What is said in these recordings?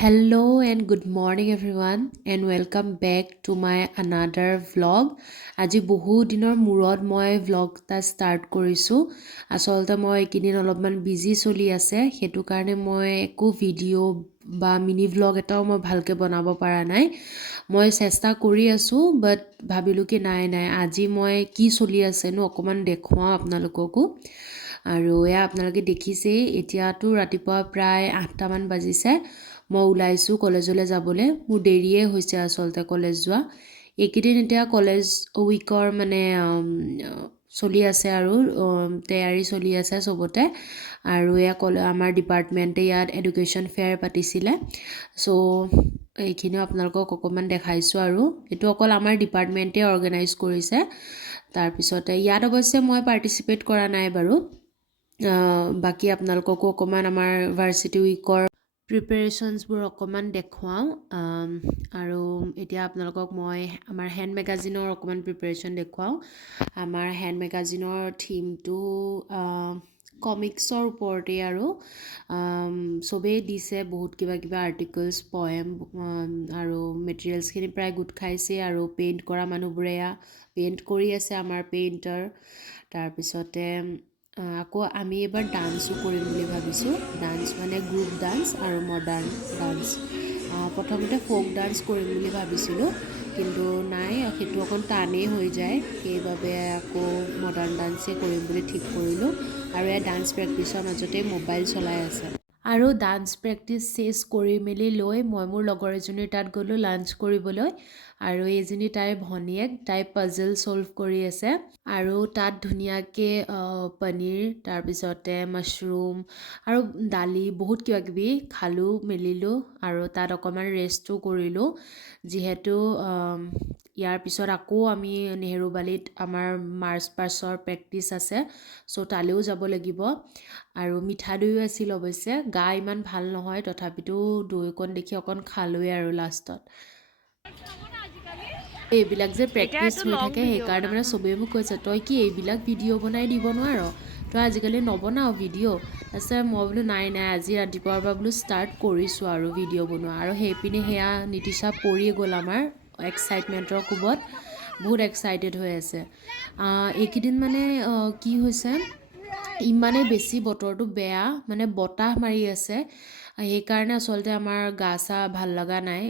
Hello and good morning everyone and welcome back to my another vlog. আজি বহু দিনৰ মূৰত মই vlog টা start কৰিছো। আচলতে মই এইকেইদিন অলপমান বিজি চলি আছে সেইটো কাৰণে মই একো ভিডিও বা মিনি vlog এটাও মই ভালকে বনাব পৰা নাই। মই চেষ্টা কৰি আছো but ভাবিলো কি নাই আজি মই কি চলি আছে নো অকমান দেখুৱাও আপোনালোককো। আৰু এয়া আপোনালোকে দেখিছেই এতিয়াতো ৰাতিপুৱা প্ৰায় 8টা মান বাজিছে মই ওলাইছো কলেজলৈ যাবলৈ মোৰ দেৰিয়ে হৈছে আচলতে কলেজ যোৱা এইকেইদিন এতিয়া কলেজ উইকৰ মানে চলি আছে আৰু তৈয়াৰী চলি আছে সবতে আৰু এয়া আমাৰ ডিপাৰ্টমেন্টে ইয়াত এডুকেশ্যন ফেয়াৰ পাতিছিলে সো এইখিনি আপোনালোকক অকমান দেখাইছো আৰু এটো অকল আমাৰ ডিপাৰ্টমেন্টে অৰ্গানাইজ কৰিছে তাৰ পিছতে ইয়াত অৱশ্যে মই পাৰ্টিসিপেট কৰা নাই বাৰু বাকি আপোনালোককো অকমান আমাৰ ভাৰ্চিটি উইকৰ প্ৰিপাৰেচনছ বোৰ অকমান দেখুৱাও আৰু এতিয়া আপোনালোকক মই আমাৰ হেণ্ড মেগাজিনৰ অকমান প্ৰিপাৰেচন দেখুৱাও আমাৰ হেণ্ড মেগাজিনৰ থিমটো কমিক্সৰ ওপৰতে আৰু সবে দিছে বহুত কিবা আৰ্টিকলছ পয়েম আৰু মেটেৰিয়েলছখিনি প্ৰায় গুড খাইছে আৰু পেইণ্ট কৰা মানুহবোৰে পেইণ্ট কৰি আছে আমাৰ পেইণ্টাৰ তাৰ পিছতে আকৌ আমি এবাৰ ডান্সও কৰিম বুলি ভাবিছো ডান্স মানে গ্ৰুপ ডান্স আৰু মডাৰ্ন ডান্স প্ৰথমতে ফোক ডান্স কৰিম বুলি ভাবিছিলো কিন্তু নাই সেইটো অকন টানেই হৈ যায় সেইবাবে আকৌ মডাৰ্ন ডান্সে কৰিম বুলি ঠিক কৰিলো আৰু এই ডান্স প্ৰেক্টিছৰ মাজতে মোবাইল চলাই আছে আৰু ডান্স প্ৰেক্টিছ চেছ কৰি মেলি লৈ মই মোৰ লগৰ এজনীৰ তাত গলো লাঞ্চ কৰিবলৈ আৰু এইজনী তাইৰ ভনিয়েক তাই পাজল সলভ কৰি আছে আৰু তাত ধুনিয়াকে পনীৰ তাৰ পিছতে মাশৰুম আৰু দালি বহুত কিবা খালো মেলিলো আৰু তাত অকমান ৰেষ্টও কৰিলো যিহেতু ইয়াৰ পিছত আকৌ আমি নেহেৰুবালিত আমাৰ মাৰ্চ পাছৰ প্ৰেক্টিছ আছে সো তালেও যাব লাগিব আৰু মিঠা দৈও আছিল অৱশ্যে গা ইমান ভাল নহয় তথাপিতো দৈকন দেখি অকন খালোৱে আৰু লাষ্টত এইবিলাক যে প্ৰেক্টিছ হৈ থাকে সেইকাৰণে মানে সবেই মোক কৈছে তই কি এইবিলাক ভিডিঅ' বনাই দিব নোৱাৰ তই আজিকালি নবনাও ভিডিঅ' আছে মই বোলো নাই আজি ৰাতিপুৱাৰ পৰা বোলো ষ্টাৰ্ট কৰিছো আৰু ভিডিঅ' বনোৱা আৰু সেইপিনে হেয়া নিতিশা পৰি গ'ল আমাৰ এক্সাইটমেন্টৰ কোবত বহুত এক্সাইটেড হৈ আছে এইকেইদিন মানে কি হৈছে ইমানে বেছি বতৰটো বেয়া মানে বতাহ মাৰি আছে সেইকাৰণে আচলতে আমাৰ গা চা ভাল লগা নাই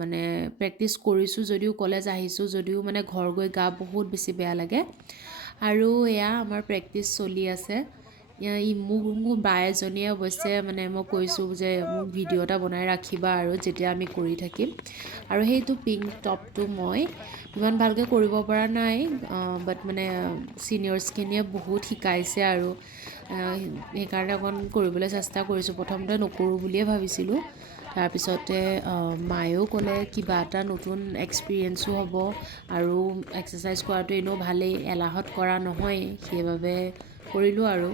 মানে প্ৰেক্টিছ কৰিছো যদিও কলেজ আহিছো যদিও মানে ঘৰ গৈ গা বহুত বেছি বেয়া লাগে আৰু এয়া আমাৰ প্ৰেক্টিছ চলি আছে মোৰ বাই এজনীয়ে অৱশ্যে মানে মই কৈছো যে মোক ভিডিঅ' এটা বনাই ৰাখিবা আৰু যেতিয়া আমি কৰি থাকিম আৰু সেইটো পিংক টপটো মই ইমান ভালকে কৰিব পৰা নাই বাট মানে সিনিয়ৰ্ছখিনিয়ে বহুত শিকাইছে আৰু সেইকাৰণে অকণ কৰিবলৈ চেষ্টা কৰিছো প্ৰথমতে নকৰো বুলিয়ে ভাবিছিলো তাৰ পিছতে মায়েও ক'লে কিবা এটা নতুন এক্সপিৰিয়েন্সো হ'ব আৰু এক্সাৰসাইজ কৰাটো এনেও ভালেই এলাহত কৰা নহয় সেইবাবে কৰিলো আৰু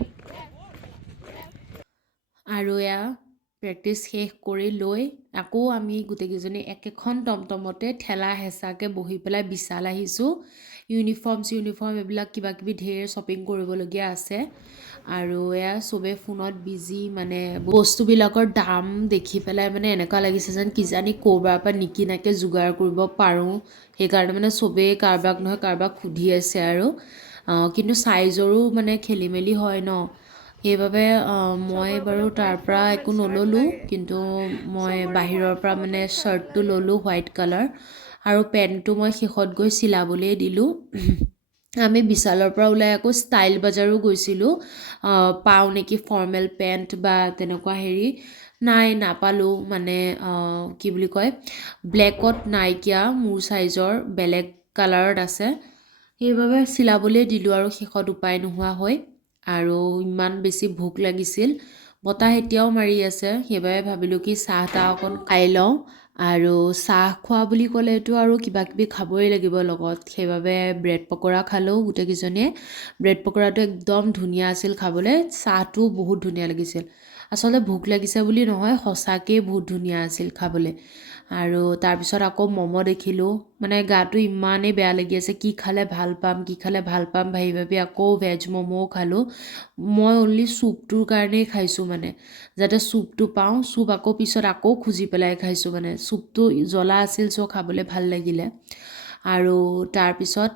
এয়া প্ৰেক্টিছ শেষ কৰি লৈ আকৌ আমি গোটেইকেইজনী একেখন টমটমতে ঠেলা হেঁচাকে বহি পেলাই বিশাল আহিছো ইউনিফৰ্ম এইবিলাক কিবা ঢেৰ শ্বপিং কৰিবলগীয়া আছে আৰু এয়া সবে ফোনত বিজি মানে বস্তুবিলাকৰ দাম দেখি পেলাই মানে এনেকুৱা লাগিছে যেন কিজানি ক'ৰবাৰ পৰা নিকিনাকে যোগাৰ কৰিব পাৰো সেইকাৰণে মানে সবে কাৰবাক নহয় কাৰবাক সুধি আছে আৰু কিন্তু সাইজৰো মানে খেলিমেলি হয় ন সেইবাবে মই বাৰু তাৰ পৰা একো নললো কিন্তু মই বাহিৰৰ পৰা মানে শাৰ্টটো ললো হোৱাইট কালাৰ আৰু পেন্টটো মই শেষত গৈ চিলাবলৈ দিলো আমি বিশালৰ পৰা ওলাই আকৌ ষ্টাইল বাজাৰো গৈছিলো পাও নেকি ফৰ্মেল পেন্ট বা তেনেকুৱা হেৰি নাই নাপালো মানে কি বুলি কয় ব্লেকত নাইকিয়া মোৰ সাইজৰ বেলেগ কালাৰত আছে সেইবাবে চিলাবলৈ দিলো আৰু শেষত উপায় নোহোৱা হয় আৰু ইমান বেছি ভোক লাগিছিল বতাহ এতিয়াও মাৰি আছে সেইবাবে ভাবিলো কি চাহ তা অকন খাই লওঁ আৰু চাহ খোৱা বুলি ক'লেতো আৰু কিবা খাবই লাগিব লগত সেইবাবে ব্ৰেড পকৰা খালো গোটেইকেইজনীয়ে ব্ৰেড পকৰাটো একদম ধুনীয়া আছিল খাবলৈ চাহটো বহুত ধুনীয়া লাগিছিল আচলতে ভোক লাগিছে বুলি নহয়, সঁচাকেই বহুত ধুনীয়া আছিল খাবলৈ। আৰু তাৰপিছত আকৌ ম'ম' দেখিলোঁ, মানে গাটো ইমানেই বেয়া লাগি আছে, কি খালে ভাল পাম কি খালে ভাল পাম ভাবি ভাবি আকৌ ভেজ ম'ম'ও খালোঁ। মই অনলি চুপটোৰ কাৰণেই খাইছোঁ, মানে যাতে চুপটো পাওঁ। চুপ আকৌ পিছত আকৌ খুজি পেলাই খাইছোঁ, মানে চুপটো জ্বলা আছিল চ' খাবলৈ ভাল লাগিলে। আৰু তাৰপিছত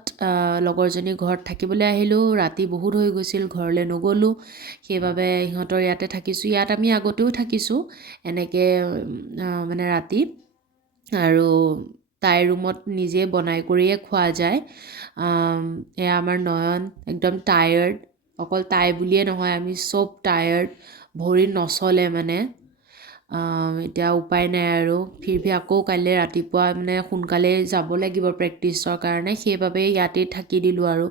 লগৰজনী ঘৰত থাকিবলৈ আহিলোঁ। ৰাতি বহুত হৈ গৈছিল, ঘৰলৈ নগ'লোঁ, সেইবাবে সিহঁতৰ ইয়াতে থাকিছোঁ। ইয়াত আমি আগতেও থাকিছোঁ এনেকৈ মানে ৰাতি, আৰু তাইৰ ৰুমত নিজে বনাই কৰিয়ে খোৱা যায়। এয়া আমাৰ নয়ন একদম টায়াৰ্ড, অকল তাই বুলিয়ে নহয় আমি চব টায়াৰ্ড, ভৰি নচলে মানে। এতিয়া উপায় নাই আৰু ফিৰভি আকৌ কাইলৈ ৰাতিপুৱা মানে সোনকালে যাব লাগিব প্ৰেক্টিছৰ কাৰণে, সেইবাবে ইয়াতেই থাকি দিলোঁ। আৰু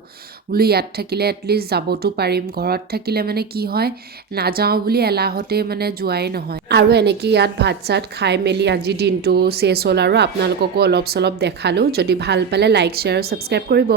বোলো ইয়াত থাকিলে এটলিষ্ট যাবতো পাৰিম, ঘৰত থাকিলে মানে কি হয় নাযাওঁ বুলি এলাহতে মানে যোৱাই নহয়। আৰু এনেকৈ ইয়াত ভাত চাত খাই মেলি আজিৰ দিনটো চেছ হ'ল, আৰু আপোনালোককো অলপ চলপ দেখালোঁ। যদি ভাল পালে লাইক শ্বেয়াৰ আৰু ছাবস্ক্ৰাইব কৰিব।